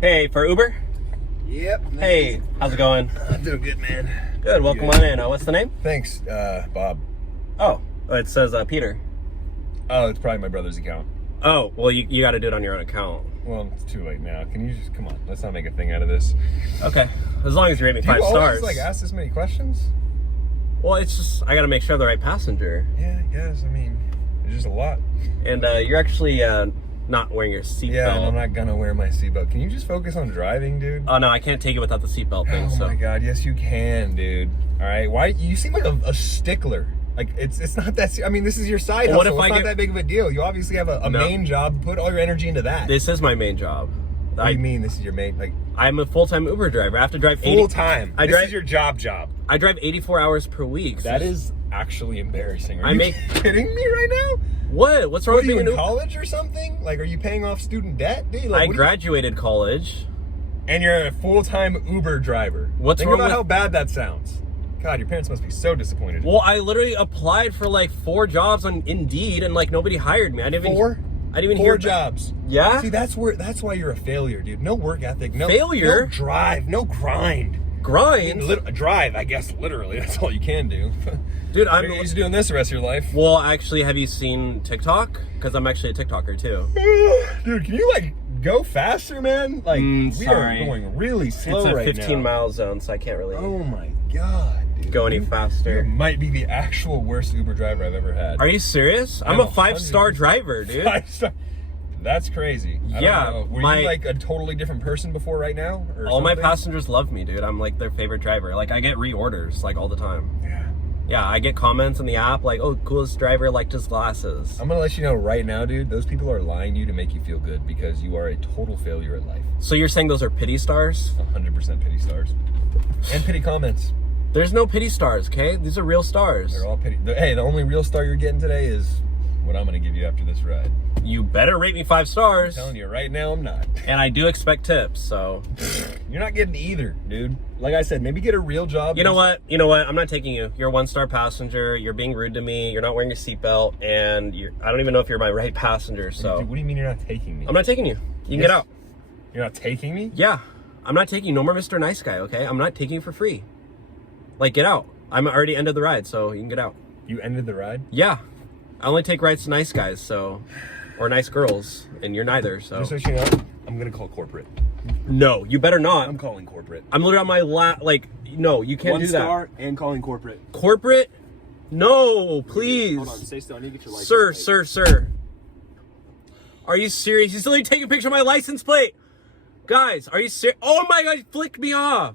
Hey, for Uber? Yep. Hey, how's it going? I'm doing good, man. Good, welcome on in. What's the name? Thanks, Bob. Oh, it says Peter. Oh, it's probably my brother's account. Oh, well, you got to do it on your own account. Well, it's too late now. Can you just, come on, let's not make a thing out of this. Okay, as long as you rate me 5 Do you stars. always, ask this many questions? Well, it's just, I got to make sure I'm the right passenger. Yeah, I guess. I mean, there's just a lot. And you're actually not wearing your seatbelt. Yeah, and I'm not gonna wear my seatbelt. Can you just focus on driving, dude? Oh, no, I can't take it without the seatbelt thing. Oh my God, yes you can, dude. All right, why? You seem like a stickler. Like, it's not that, I mean, this is your side hustle. What if it's I not get... that big of a deal. You obviously have a main job. Put all your energy into that. This is my main job. What do you mean this is your main, like... I'm a full-time Uber driver. I have to drive Full-time? This is your job. I drive 84 hours per week. That is actually embarrassing. Are you kidding me right now? What? What's wrong with being in college or something? Like, are you paying off student debt? Dude, like, I graduated college. And you're a full-time Uber driver. What's Think wrong about with... how bad that sounds. God, your parents must be so disappointed. Well, I literally applied for like 4 jobs on Indeed and like nobody hired me. I didn't even... I didn't even hear... 4 jobs. Yeah? See, that's why you're a failure, dude. No work ethic. No failure? No drive. No grind. Grind? I mean, drive, I guess, literally. That's all you can do. Dude, I'm You're used to doing this the rest of your life. Well, actually, have you seen TikTok? Because I'm actually a TikToker too. Dude, can you like go faster, man? Like, we are going really slow right now. It's a 15-mile zone, so I can't really... Oh my God, dude. Go any faster. You might be the actual worst Uber driver I've ever had. Are you serious? I'm a 5-star driver, dude. 5-star. That's crazy. Yeah. Were you like a totally different person before right now? Or all my passengers love me, dude. I'm like their favorite driver. Like, I get reorders like all the time. Yeah. Yeah, I get comments in the app like, oh, coolest driver, liked his glasses. I'm gonna let you know right now, dude, those people are lying to you to make you feel good because you are a total failure at life. So you're saying those are pity stars? 100% pity stars. And pity comments. There's no pity stars, okay? These are real stars. They're all pity. Hey, the only real star you're getting today is what I'm gonna give you after this ride. You better rate me 5 stars. I'm telling you right now, I'm not. And I do expect tips, so. You're not getting either, dude. Like I said, maybe get a real job. You know what? You know what? I'm not taking you. You're a 1-star passenger. You're being rude to me. You're not wearing your seatbelt, and I don't even know if you're my right passenger. So. Dude, what do you mean you're not taking me? I'm not taking you. You can get out. You're not taking me? Yeah, I'm not taking you. No more Mr. Nice Guy. Okay, I'm not taking you for free. Like, get out. I'm already ended the ride, so you can get out. You ended the ride? Yeah, I only take rides to nice guys, so, or nice girls, and you're neither. So. Just so you know, I'm gonna call corporate. No, you better not. I'm calling corporate. I'm literally on my like, no, you can't do that. 1 star and calling corporate. Corporate? No, please. Hold on, stay still. I need to get your license plate. Sir. Are you serious? He's literally taking a picture of my license plate. Guys, are you serious? Oh my God, he flicked me off.